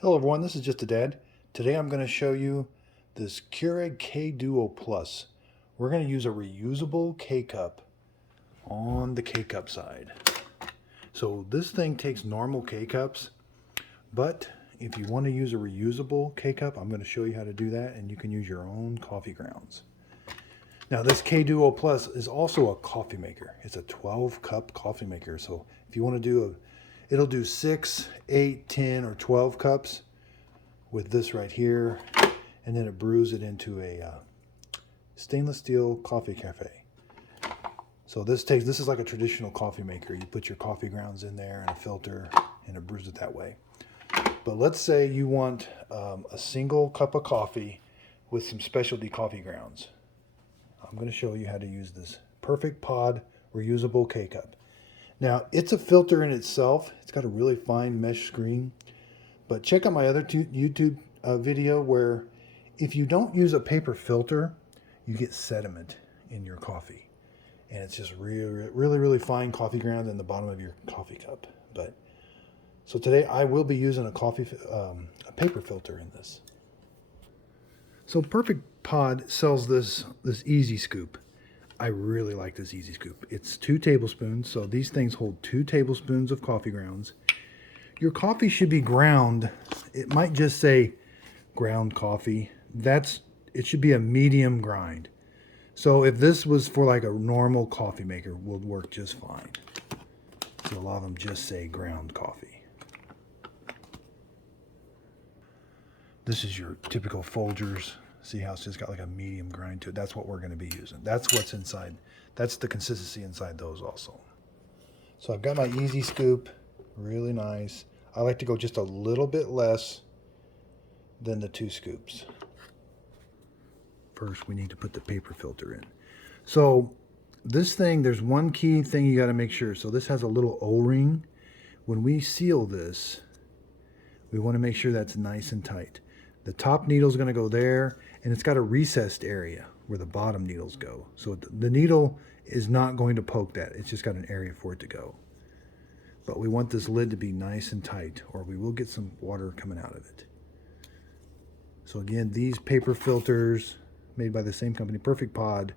Hello everyone, this is Just a Dad. Today I'm going to show you this Keurig K Duo Plus. We're going to use a reusable K-Cup on the K-Cup side. So this thing takes normal K-Cups, but if you want to use a reusable K-Cup, I'm going to show you how to do that, and you can use your own coffee grounds. Now this K Duo Plus is also a coffee maker. It's a 12-cup coffee maker. So if you want to do it'll do 6, 8, 10, or 12 cups with this right here, and then it brews it into a stainless steel coffee cafe. So this is like a traditional coffee maker. You put your coffee grounds in there and a filter, and it brews it that way. But let's say you want a single cup of coffee with some specialty coffee grounds. I'm going to show you how to use this Perfect Pod reusable K-Cup. Now, it's a filter in itself. It's got a really fine mesh screen. But check out my other YouTube video where if you don't use a paper filter, you get sediment in your coffee. And it's just really fine coffee ground in the bottom of your coffee cup. So today I will be using a paper filter in this. So Perfect Pod sells this Easy Scoop. I really like this Easy Scoop. It's 2 tablespoons, so these things hold 2 tablespoons of coffee grounds. Your coffee should be ground. It might just say ground coffee. It should be a medium grind. So if this was for like a normal coffee maker, would work just fine. So a lot of them just say ground coffee. This is your typical Folgers. See how it's just got like a medium grind to it? That's what we're going to be using. That's what's inside. That's the consistency inside those also. So I've got my Easy Scoop. Really nice. I like to go just a little bit less than the 2 scoops. First, we need to put the paper filter in. So this thing, there's one key thing you got to make sure. So this has a little O-ring. When we seal this, we want to make sure that's nice and tight. The top needle is going to go there, and it's got a recessed area where the bottom needles go. So the needle is not going to poke that. It's just got an area for it to go. But we want this lid to be nice and tight, or we will get some water coming out of it. So again, these paper filters made by the same company, Perfect Pod,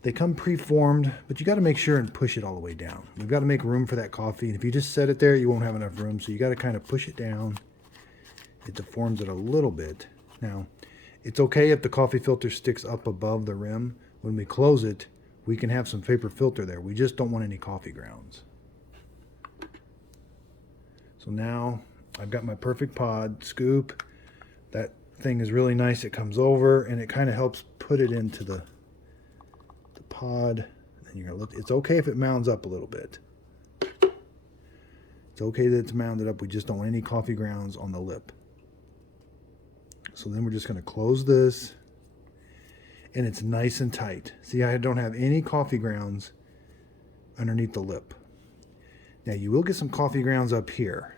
they come pre-formed, but you got to make sure and push it all the way down. We've got to make room for that coffee, and if you just set it there, you won't have enough room, so you got to kind of push it down. It deforms it a little bit. Now, it's okay if the coffee filter sticks up above the rim. When we close it, we can have some paper filter there. We just don't want any coffee grounds. So now I've got my Perfect Pod scoop. That thing is really nice. It comes over and it kind of helps put it into the pod. And you're gonna look. It's okay if it mounds up a little bit. It's okay that it's mounded up. We just don't want any coffee grounds on the lip. So then we're just going to close this, and it's nice and tight. See, I don't have any coffee grounds underneath the lip. Now you will get some coffee grounds up here.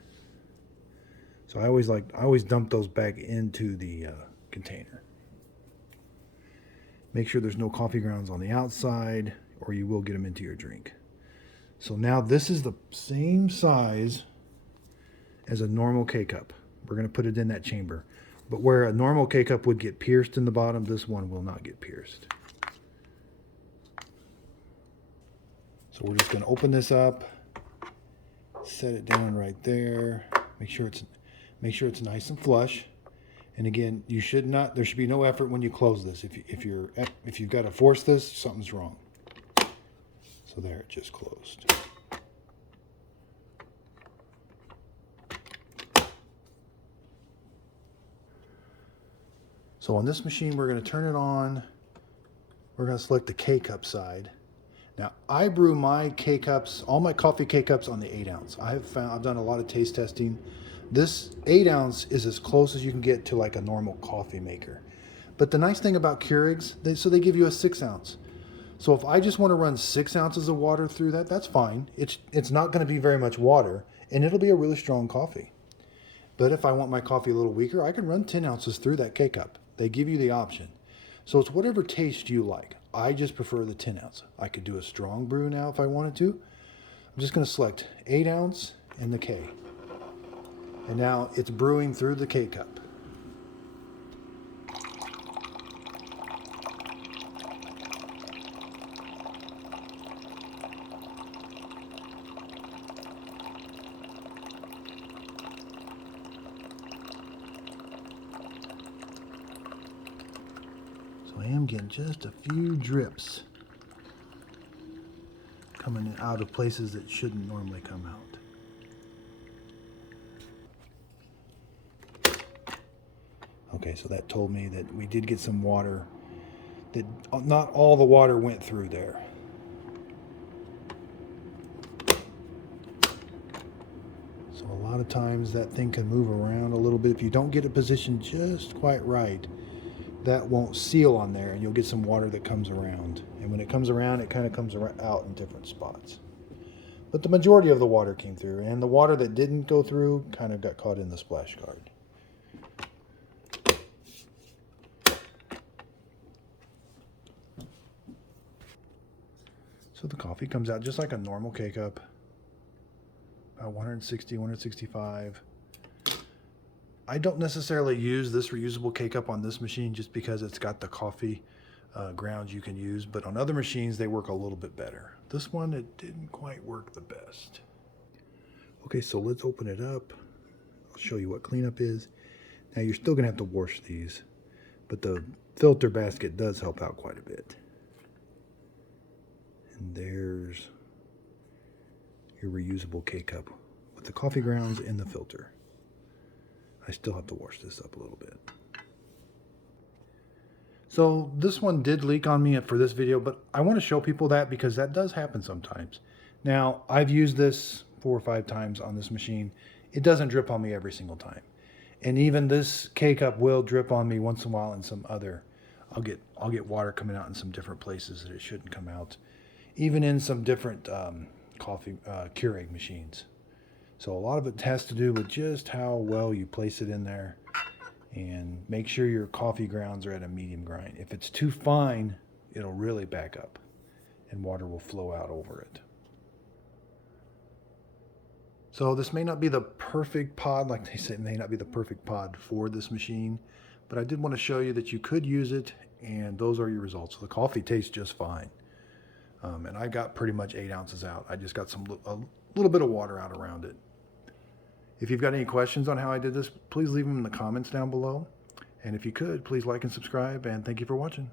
So I always dump those back into the container. Make sure there's no coffee grounds on the outside, or you will get them into your drink. So now this is the same size as a normal K-Cup. We're going to put it in that chamber. But where a normal K-Cup would get pierced in the bottom, this one will not get pierced. So we're just going to open this up, set it down right there. Make sure it's nice and flush. And again, there should be no effort when you close this. If you've got to force this, something's wrong. So there, it just closed. So on this machine, we're going to turn it on. We're going to select the K-Cup side. Now, I brew my K-Cups, all my coffee K-Cups on the 8 ounce. I've done a lot of taste testing. This 8 ounce is as close as you can get to like a normal coffee maker. But the nice thing about Keurigs, they give you a 6 ounce. So if I just want to run 6 ounces of water through that, that's fine. It's not going to be very much water, and it'll be a really strong coffee. But if I want my coffee a little weaker, I can run 10 ounces through that K-Cup. They give you the option. So it's whatever taste you like. I just prefer the 10 ounce. I could do a strong brew now if I wanted to. I'm just going to select 8 ounce and the K. And now it's brewing through the K-cup. So I am getting just a few drips coming out of places that shouldn't normally come out. Okay, so that told me that we did get some water, that not all the water went through there. So a lot of times that thing can move around a little bit. If you don't get it positioned just quite right, that won't seal on there and you'll get some water that comes around. And when it comes around, it kind of comes out in different spots. But the majority of the water came through, and the water that didn't go through kind of got caught in the splash guard. So the coffee comes out just like a normal K-cup, about 160, 165. I don't necessarily use this reusable K-cup on this machine just because it's got the coffee grounds you can use, but on other machines they work a little bit better. This one, it didn't quite work the best. Okay, so let's open it up. I'll show you what cleanup is. Now you're still gonna have to wash these, but the filter basket does help out quite a bit. And there's your reusable K-cup with the coffee grounds and the filter. I still have to wash this up a little bit. So this one did leak on me for this video, but I want to show people that because that does happen sometimes. Now, I've used this 4 or 5 times on this machine. It doesn't drip on me every single time. And even this K-cup will drip on me once in a while in some other. I'll get water coming out in some different places that it shouldn't come out. Even in some different Keurig machines. So a lot of it has to do with just how well you place it in there, and make sure your coffee grounds are at a medium grind. If it's too fine, it'll really back up and water will flow out over it. So this may not be the perfect pod, like they said, it may not be the perfect pod for this machine, but I did want to show you that you could use it, and those are your results. The coffee tastes just fine. And I got pretty much 8 ounces out. I just got a little bit of water out around it. If you've got any questions on how I did this, please leave them in the comments down below. And if you could, please like and subscribe, and thank you for watching.